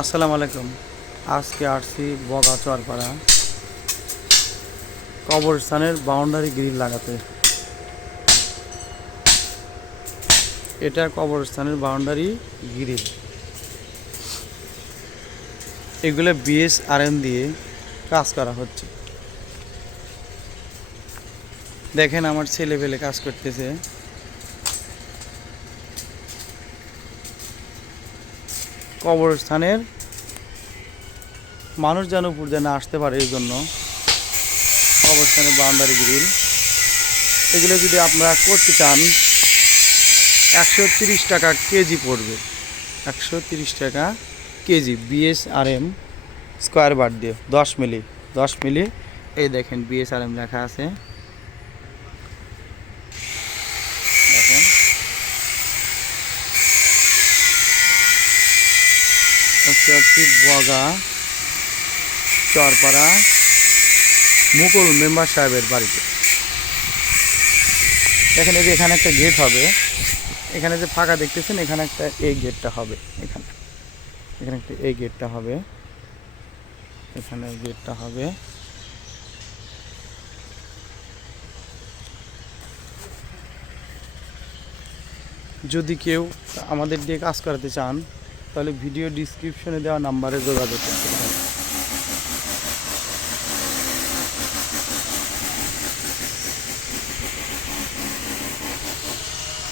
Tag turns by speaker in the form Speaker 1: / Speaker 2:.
Speaker 1: আসসালামু আলাইকুম। আজকে আসছি বগা চরপাড়া। কবরস্থানের বাউন্ডারি গ্রিল লাগাতে। এটা কবরস্থানের বাউন্ডারি গ্রিল। এগুলো বিএস আর এম দিয়ে কাজ করা হচ্ছে। দেখেন আমার ছেলে পেলে কাজ করতেছে। কবরস্থানের মানুষ যেন উপর যেন আসতে পারে এই জন্য কবরস্থানের বাউন্ডারি গ্রিল। এগুলো যদি আপনারা করতে চান, একশো তিরিশ টাকা কেজি পড়বে। একশো তিরিশ টাকা K G BS R M square bar দিয়ে, দশ মিলি দশ মিলি। এই দেখেন বিএস আর এম লেখা আছে দেখেন হচ্ছে হচ্ছে বগা, চরপাড়া, মুকুল মেম্বার সাহেবের বাড়িতে। এখানে যে এখানে একটা গেট হবে, এখানে যে ফাঁকা দেখতেছেন, এখানে একটা এই গেটটা হবে, এখানে। এখানে একটা এই গেটটা হবে, এখানে গেটটা হবে। যদি কেউ আমাদের দিয়ে কাজ করাতে চান তাহলে ভিডিও ডিসক্রিপশনে দেওয়া নাম্বারে যোগাযোগ করতে পারেন।